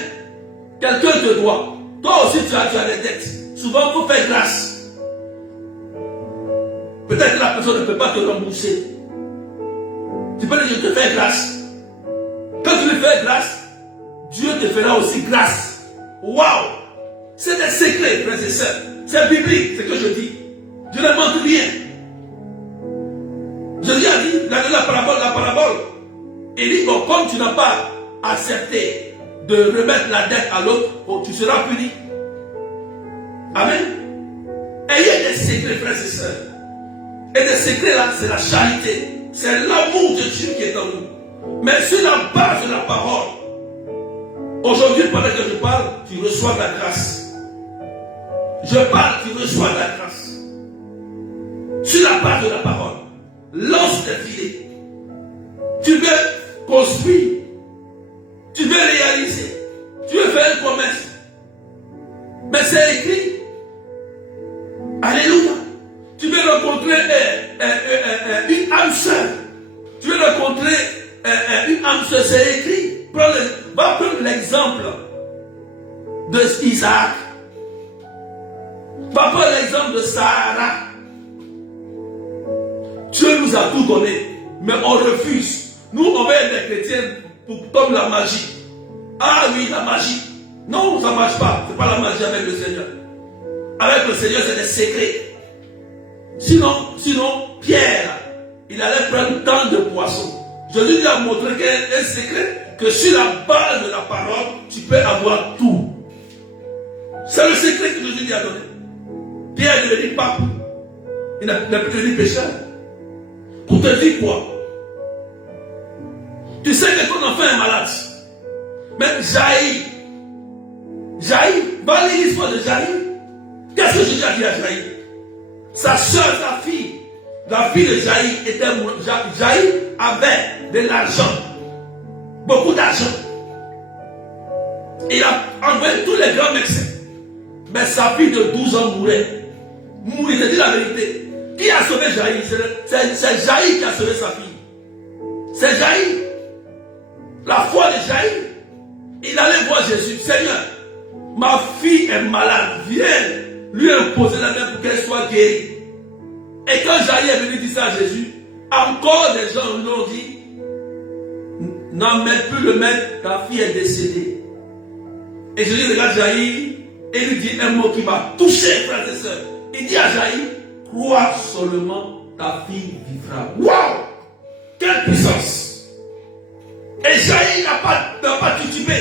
Quelqu'un te doit. Toi aussi tu as des dettes. Souvent il faut faire grâce. Peut-être que la personne ne peut pas te rembourser. Tu peux lui dire, je te fais grâce. Quand tu lui fais grâce, Dieu te fera aussi grâce. Waouh! C'est des secrets, frères et sœurs. C'est biblique, ce que je dis. Je ne manque rien. Jésus a dit, la parabole. Il dit, bon, comme tu n'as pas accepté de remettre la dette à l'autre, oh, tu seras puni. Amen. Ayez des secrets, frères et sœurs. Et des secrets là, c'est la charité. C'est l'amour de Dieu qui est en nous. Mais sur la base de la parole, aujourd'hui, pendant que je parle, tu reçois la grâce. Je parle, tu reçois la grâce. Sur la base de la parole, lance tes filets. Tu veux construire. Tu veux réaliser. Tu veux faire une promesse. Mais c'est écrit. Alléluia. Tu veux rencontrer une âme sœur. Tu veux rencontrer une âme sœur, c'est écrit. Va prendre l'exemple d'Isaac. Va prendre l'exemple de Sarah. Dieu nous a tout donné, mais on refuse. Nous, on va être des chrétiens comme la magie. Ah oui, la magie. Non, ça ne marche pas. Ce n'est pas la magie avec le Seigneur. Avec le Seigneur, c'est des secrets. Sinon, Pierre, il allait prendre tant de poissons. Jésus lui a montré un secret, que sur la base de la parole, tu peux avoir tout. C'est le secret que Jésus lui a donné. Pierre est devenu pape. Il n'a plus devenu pécheur. Pour te dire quoi? Tu sais que ton enfant est malade. Mais Jaïr, va lire l'histoire de Jaïr. Qu'est-ce que Jésus a dit à Jaïr? Sa soeur, sa fille, la fille de Jaïr était Jaïr avait de l'argent. Beaucoup d'argent. Il a envoyé tous les grands médecins. Mais sa fille de 12 ans mourait. Il te dit la vérité. Qui a sauvé Jaïr? C'est Jaïr qui a sauvé sa fille. C'est Jaïr. La foi de Jaïr. Il allait voir Jésus. Seigneur, ma fille est malade. Viens lui imposer la main pour qu'elle soit guérie. Et quand Jaïr est venu dire ça à Jésus, encore des gens lui ont dit, n'en mets plus le maître, ta fille est décédée. Et Jésus regarde Jaïr et lui dit un mot qui m'a touché, frères et sœurs. Il dit à Jaïr, crois seulement, ta fille vivra. Waouh! Quelle puissance! Et Jaïr n'a pas titubé.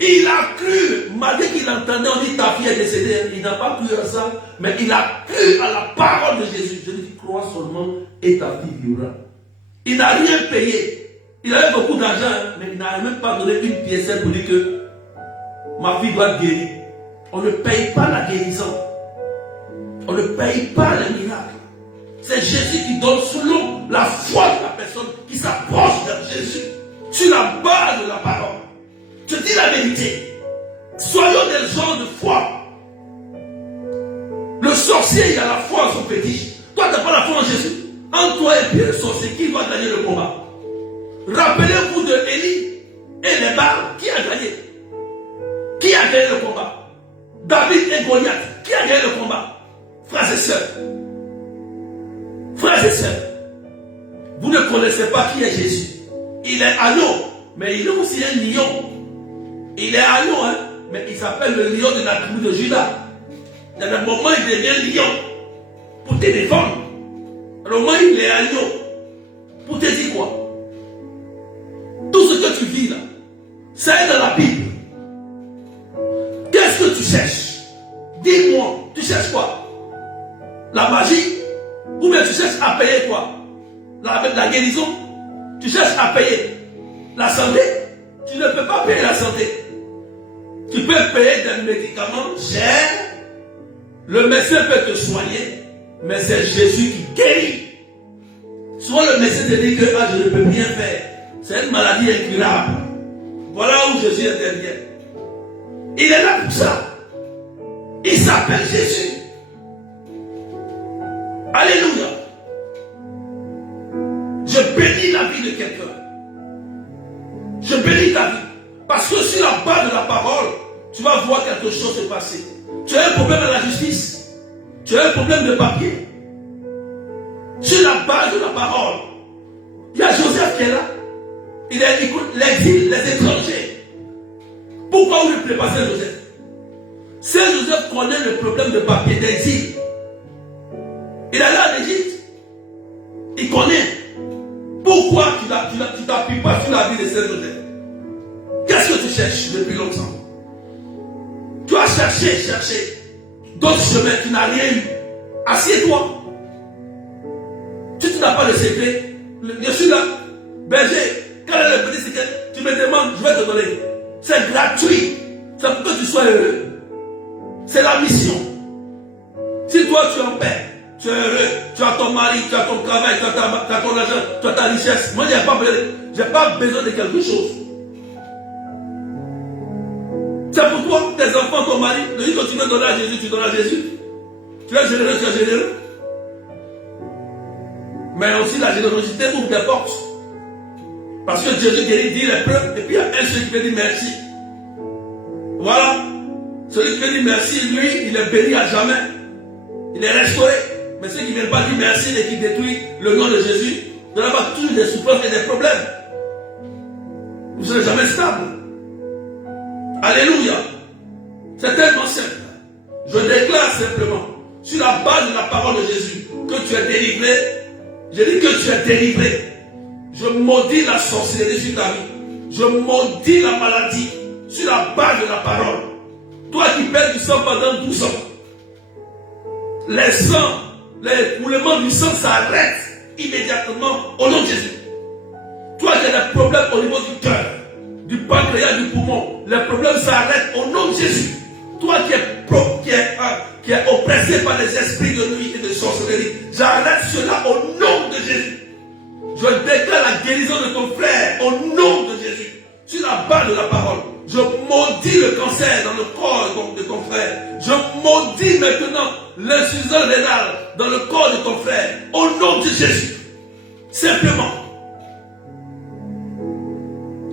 Il a cru, malgré qu'il entendait, on dit ta fille est décédée. Il n'a pas cru à ça, mais il a cru à la parole de Jésus. Je lui dis, crois seulement et ta fille vivra. Il n'a rien payé. Il avait beaucoup d'argent, mais il n'a même pas donné une pièce pour dire que ma fille doit guérir. On ne paye pas la guérison. On ne paye pas les miracles. C'est Jésus qui donne selon la foi de la personne qui s'approche de Jésus sur la base de la parole. Je dis la vérité. Soyons des gens de foi. Le sorcier, il a la foi en son fétiche. Toi, tu n'as pas la foi en Jésus. En toi et puis le sorcier, qui va gagner le combat? Rappelez-vous de Élie et les Baals. Qui a gagné? Qui a gagné le combat? David et Goliath. Qui a gagné le combat? Frères et sœurs. Frères et sœurs. Vous ne connaissez pas qui est Jésus. Il est agneau, mais il est aussi un lion. Il est agneau, hein, mais il s'appelle le lion de la tribu de Juda. Dans le moment, il devient lion pour te défendre. Au moment, il est agneau pour te dire quoi? Tout ce que tu vis là, c'est dans la Bible. Qu'est-ce que tu cherches? Dis-moi, tu cherches quoi? La magie? Ou bien tu cherches à payer quoi? La guérison? Tu cherches à payer la santé? Tu ne peux pas payer la santé. Tu peux payer des médicaments chers. Le médecin peut te soigner, mais c'est Jésus qui guérit. Soit le médecin te dit que ah, je ne peux rien faire. C'est une maladie incurable. Voilà où Jésus intervient. Il est là pour ça. Il s'appelle Jésus. Alléluia. Je bénis la vie de quelqu'un. Je bénis ta vie. Parce que sur la base de la parole, tu vas voir quelque chose se passer. Tu as un problème à la justice. Tu as un problème de papier. Sur la base de la parole. Il y a Joseph qui est là. Il écoute l'exil, les étrangers. Pourquoi vous ne plaît pas Saint-Joseph? Saint-Joseph connaît le problème de papier, d'exil. Il est là en Égypte. Il connaît. Pourquoi tu t'appuies pas sur la vie de Saint-Joseph? Qu'est-ce que tu cherches depuis longtemps? Tu as cherché d'autres chemins, tu n'as rien eu. Assieds-toi. Tu n'as pas le secret. Je suis là, berger. Quand elle est petite, tu me demandes, je vais te donner. C'est gratuit. C'est pour que tu sois heureux. C'est la mission. Si toi tu es en paix, tu es heureux, tu as ton mari, tu as ton travail, tu as ton argent, tu as ta richesse. Moi, je n'ai pas besoin de quelque chose. C'est pour toi, tes enfants, ton mari, le jour que tu veux donner à Jésus, tu donnes à Jésus. Tu es généreux, tu es généreux. Mais aussi la générosité ouvre des portes. Parce que Jésus guérit, dit les peuples, et puis il y a un seul qui peut dire merci. Voilà. Celui qui peut dire merci, lui, il est béni à jamais. Il est restauré. Mais ceux qui ne viennent pas dire merci et qui détruisent le nom de Jésus, vous allez avoir toujours des souffrances et des problèmes. Vous ne serez jamais stable. Alléluia. C'est tellement simple. Je déclare simplement, sur la base de la parole de Jésus, que tu es délivré. Je dis que tu es délivré. Je maudis la sorcellerie sur ta vie. Je maudis la maladie sur la base de la parole. Toi qui perds du sang pendant 12 ans, les coulements du sang s'arrêtent immédiatement au nom de Jésus. Toi qui as des problèmes au niveau du cœur, du pancréas, du poumon, les problèmes s'arrêtent au nom de Jésus. Toi qui es oppressé par les esprits de nuit et de sorcellerie, j'arrête cela au nom de Jésus. Je déclare la guérison de ton frère au nom de Jésus. Sur la base de la parole, je maudis le cancer dans le corps de ton frère. Je maudis maintenant l'insuffisance rénale dans le corps de ton frère au nom de Jésus. Simplement.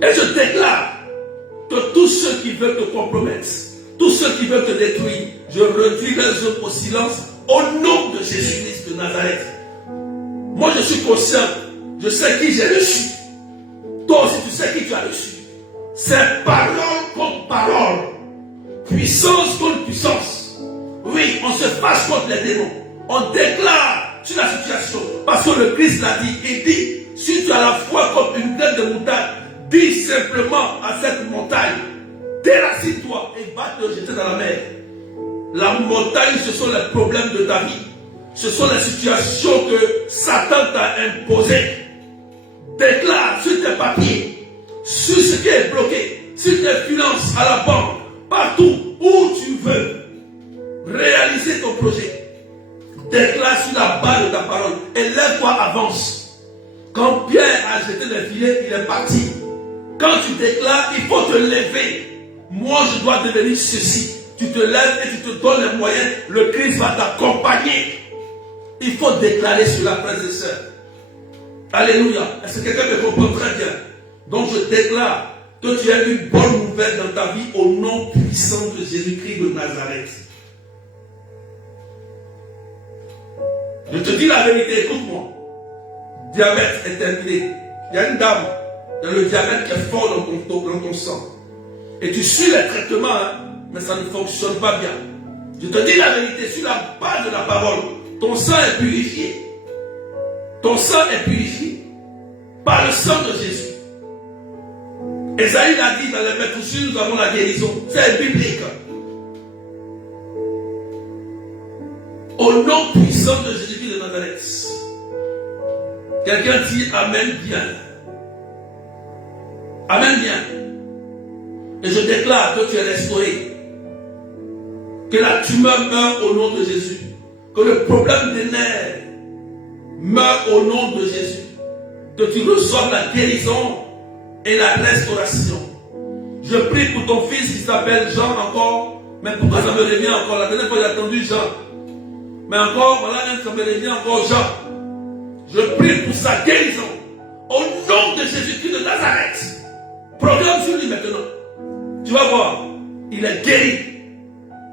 Et je déclare que tous ceux qui veulent te compromettre, tous ceux qui veulent te détruire, je réduis les hommes au silence au nom de Jésus-Christ de Nazareth. Moi je suis conscient, je sais qui j'ai reçu. Toi aussi tu sais qui tu as reçu. C'est parole contre parole, puissance contre puissance. Oui, on se fâche contre les démons. On déclare sur la situation. Parce que le Christ l'a dit. Il dit, si tu as la foi comme une graine de moutarde, dis simplement à cette montagne, déracine-toi et va te jeter dans la mer. La montagne, ce sont les problèmes de ta vie. Ce sont les situations que Satan t'a imposées. Déclare sur tes papiers, sur ce qui est bloqué, sur tes finances à la banque, partout où tu veux réaliser ton projet. Déclare sur la base de ta parole et lève-toi, avance. Quand Pierre a jeté les filets, il est parti. Quand tu déclares, il faut te lever. Moi, je dois devenir ceci. Tu te lèves et tu te donnes les moyens. Le Christ va t'accompagner. Il faut déclarer sur la frères et sœurs. Alléluia. Est-ce que quelqu'un me comprend très bien? Donc je déclare que tu as une bonne nouvelle dans ta vie au nom puissant de Jésus-Christ de Nazareth. Je te dis la vérité, écoute-moi. Diabète est terminé. Il y a une dame dans le diabète qui est fort dans ton sang. Et tu suis les traitements, mais ça ne fonctionne pas bien. Je te dis la vérité, sur la base de la parole, ton sang est purifié. Ton sang est purifié par le sang de Jésus. Esaïe l'a dit dans les Métouchures, nous avons la guérison. C'est biblique. Au nom puissant de Jésus-Christ de Nazareth. Quelqu'un dit Amen bien. Amen bien. Et je déclare que tu es restauré. Que la tumeur meurt au nom de Jésus. Que le problème des nerfs meurt au nom de Jésus. Que tu reçoives la guérison et la restauration. Je prie pour ton fils qui s'appelle Jean encore. Mais pourquoi ça me revient encore? La dernière fois j'ai attendu Jean. Mais encore, voilà, ça me revient encore Jean. Je prie pour sa guérison. Au nom de Jésus-Christ de Nazareth. Proclame sur lui maintenant. Tu vas voir. Il est guéri.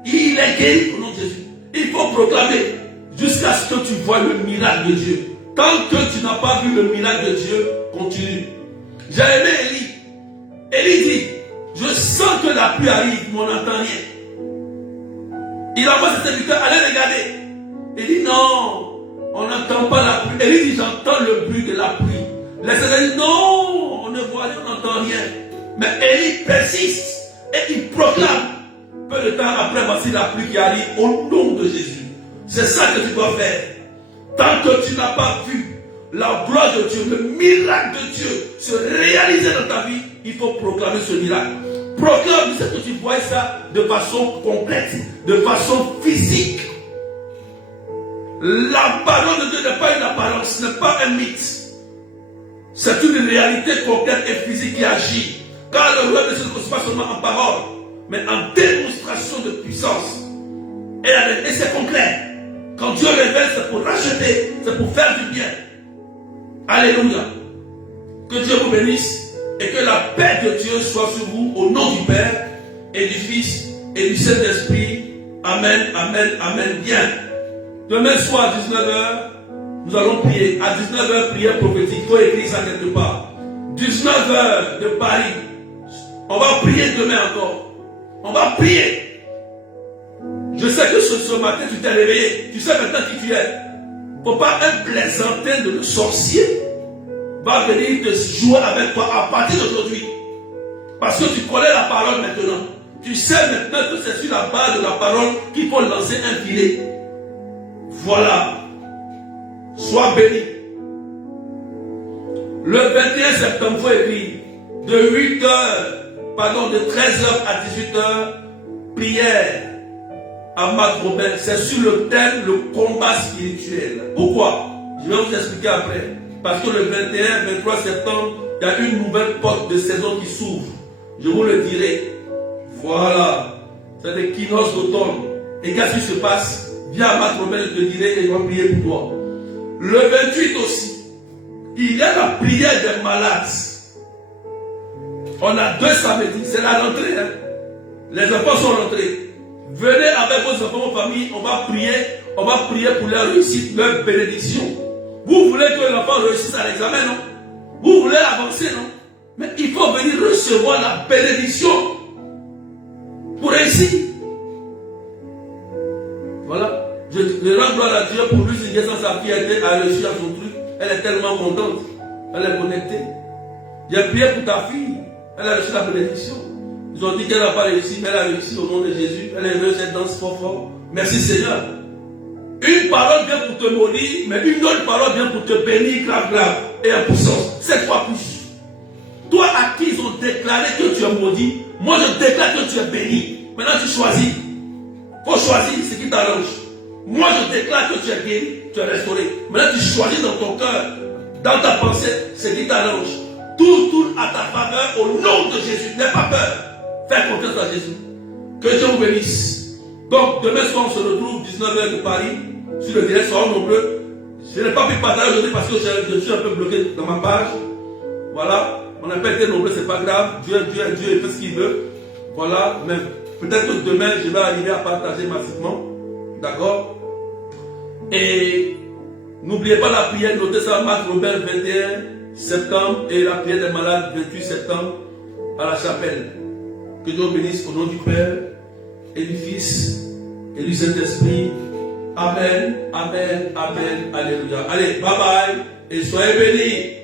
Il est guéri au nom de Jésus. Il faut proclamer jusqu'à ce que tu vois le miracle de Dieu. Tant que tu n'as pas vu le miracle de Dieu, continue. J'ai aimé Élie. Élie dit, je sens que la pluie arrive, mais on n'entend rien. Il envoie ses serviteurs, allez regarder. Il dit, non, on n'entend pas la pluie. Élie dit, j'entends le bruit de la pluie. Les serviteurs disent, non, on ne voit rien, on n'entend rien. Mais Élie persiste et il proclame. Peu de temps après, voici la pluie qui arrive au nom de Jésus. C'est ça que tu dois faire. Tant que tu n'as pas vu la gloire de Dieu, le miracle de Dieu se réaliser dans ta vie, il faut proclamer ce miracle. Proclame que tu vois ça de façon complète, de façon physique. La parole de Dieu n'est pas une apparence, ce n'est pas un mythe. C'est une réalité concrète et physique qui agit. Car le royaume ne se pose pas seulement en parole, mais en démonstration de puissance. Et c'est concret. Quand Dieu révèle, c'est pour racheter, c'est pour faire du bien. Alléluia. Que Dieu vous bénisse et que la paix de Dieu soit sur vous au nom du Père et du Fils et du Saint-Esprit. Amen, amen, amen. Bien. Demain soir à 19h, nous allons prier. À 19h, prière prophétique. Il faut écrire ça quelque part. 19h de Paris. On va prier demain encore. On va prier. Je sais que ce matin, tu t'es réveillé. Tu sais maintenant qui tu es. Il ne faut pas un plaisantin de le sorcier va venir te jouer avec toi à partir d'aujourd'hui. Parce que tu connais la parole maintenant. Tu sais maintenant que c'est sur la base de la parole qu'il faut lancer un filet. Voilà. Sois béni. Le 21 septembre, il faut écrire de 13h à 18h, prière à Marc Robert. C'est sur le thème le combat spirituel. Pourquoi? Je vais vous expliquer après. Parce que le 21-23 septembre, il y a une nouvelle porte de saison qui s'ouvre. Je vous le dirai. Voilà. C'est des kinos d'automne. Et qu'est-ce qui se passe? Viens à Marc Robert, je te dirai et je vais prier pour toi. Le 28 aussi, il y a la prière des malades. On a 2 samedis, c'est la rentrée. Hein? Les enfants sont rentrés. Venez avec vos enfants, vos familles, on va prier pour leur réussite, leur bénédiction. Vous voulez que l'enfant réussisse à l'examen, non? Vous voulez avancer, non? Mais il faut venir recevoir la bénédiction pour réussir. Voilà. Je rends gloire à Dieu pour lui, c'est sans sa fille a réussi à son truc. Elle est tellement contente. Elle est connectée. J'ai prié pour ta fille. Elle a reçu la bénédiction. Ils ont dit qu'elle n'a pas réussi, mais elle a réussi au nom de Jésus. Elle est heureuse, elle danse fort fort. Merci Seigneur. Une parole vient pour te maudire, mais une autre parole vient pour te bénir grave, grave et en puissance. C'est toi plus. Toi à qui ils ont déclaré que tu es maudit, moi je déclare que tu es béni. Maintenant tu choisis. Il faut choisir ce qui t'arrange. Moi je déclare que tu es guéri, tu es restauré. Maintenant tu choisis dans ton cœur, dans ta pensée, ce qui t'arrange. Tout tourne à ta faveur au nom de Jésus. N'aie pas peur. Fais confiance à Jésus. Que Dieu vous bénisse. Donc demain soir on se retrouve 19h de Paris. Sur le direct, soyons nombreux. Je n'ai pas pu partager aujourd'hui parce que je suis un peu bloqué dans ma page. Voilà. On n'a pas été nombreux, c'est pas grave. Dieu fait ce qu'il veut. Voilà. Mais peut-être que demain, je vais arriver à partager massivement. D'accord? Et n'oubliez pas la prière, notez ça, Marc Robert 21 septembre et la prière des malades 28 septembre à la chapelle. Que Dieu bénisse au nom du Père et du Fils et du Saint-Esprit. Amen, amen, amen, alléluia. Allez, bye bye et soyez bénis.